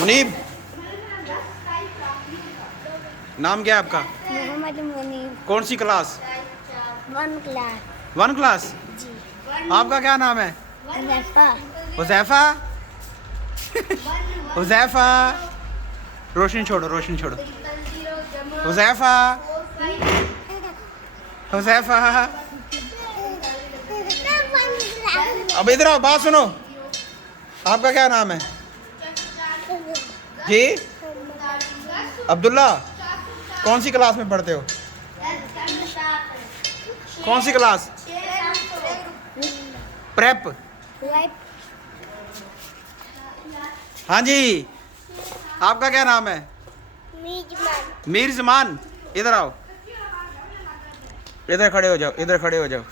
मुनीब, नाम क्या है आपका? मोहम्मद मुनीब। कौन सी क्लास? 1 क्लास। 1 क्लास। जी। आपका क्या नाम है? हुज़ैफ़ा। हुज़ैफ़ा। हुज़ैफ़ा, रोशनी छोड़ो, रोशनी छोड़ो। हुज़ैफ़ा, हुज़ैफ़ा, अब इधर आओ, बात सुनो। आपका क्या नाम है जी? अब्दुल्ला। कौन सी क्लास में पढ़ते हो? कौन सी क्लास? प्रेप। हाँ जी। आपका क्या नाम है? मीर जमान। इधर आओ, इधर खड़े हो जाओ, इधर खड़े हो जाओ।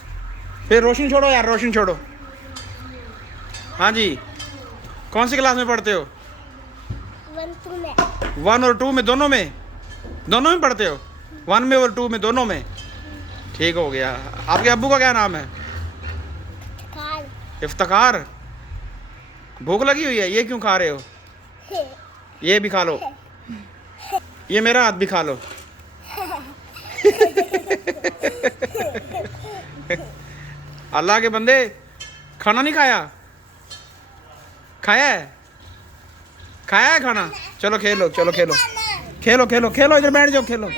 फिर रोशनी छोड़ो यार, रोशनी छोड़ो। हाँ जी। कौन सी क्लास में पढ़ते हो? 1 और 2 में, दोनों में? दोनों में पढ़ते हो? 1 में और 2 में, दोनों में? ठीक हो गया। आपके अब्बू का क्या नाम है? इफ्तिखार। भूख लगी हुई है, ये क्यों खा रहे हो? ये भी खा लो, ये मेरा हाथ भी खा लो। अल्लाह के बंदे, खाना नहीं खाया? खाया है? खाया है खाना? चलो खेलो, चलो खेलो, खेलो खेलो खेलो, इधर बैठ जाओ, खेलो।